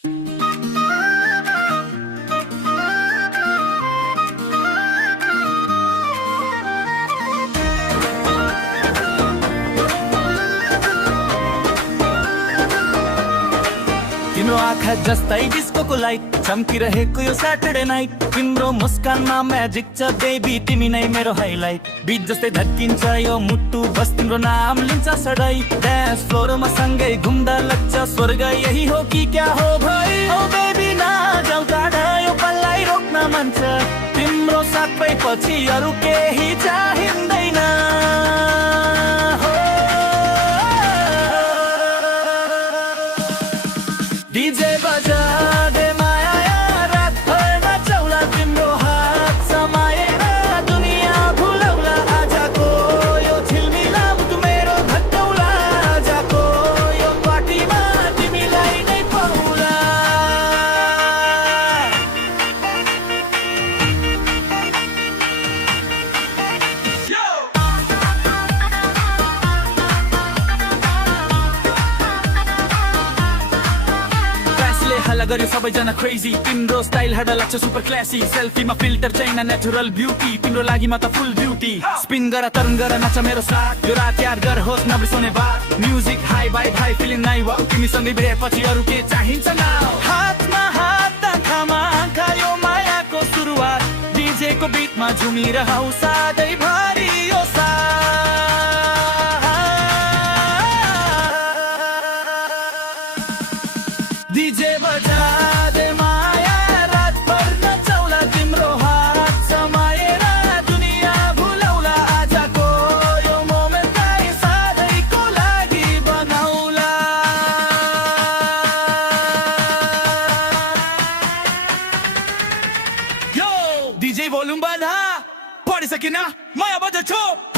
तिम्रो आँखा जस्तै डिस्कोको लाइट चम्किरहेको यो स्याटरडे नाइट तिम्रो मुस्कानमा म्याजिक छ बेबी तिमी नै मेरो हाइलाइट बीट जस्तै धड्किन्छ यो मुट्टु बस तिम्रो नाम लिन्छ सधैँ डान्स फ्लोरमा सँगै घुम्दा लाग्छ स्वर्ग यही हो कि क्या हो भाइ ओ बेबी ना जाऊ टाढा यो पललाई रोक्न मन छ तिम्रो साथ पछि अरू केही चाहिँदैन डीजे बजा दे माया रात भर नचौला तिम्रो हात समाएर दुनिया भुलौला आजको यो झिलमिला मुटु मेरो धक्कौला आजको यो पार्टीमा तिमीलाई नै पाउला हल्ला गर्यो सबैजना क्रेजी तिम्रो स्टाइल हर्दा लाग्छ सुपर क्लासी सेल्फीमा फिल्टर छैन नेचुरल ब्युटी तिम्रो लागि म त फुल ब्युटी स्पिन गर टर्न गर नाच मेरो साथ यो रात याद गर होस् नबिर्सने बात म्युजिक हाई बाई भाइ फिलिङ नाइ वाउ तिमीसँगै भिडेपछि अरू के चाहिन्छ नाउ हातमा हात आँखामा आँखा यो मायाको सुरुवात डीजेको बिटमा झुमिरहौ सधैँभरि यो डीजे बजा दे माया रात भर नचौला तिम्रो हात समाएर दुनिया भुलौला आजको यो मोमेन्टलाई सधैँको लागि बनाउला यो डीजे भोल्युम बढा पढिसकिन म बजाउँछु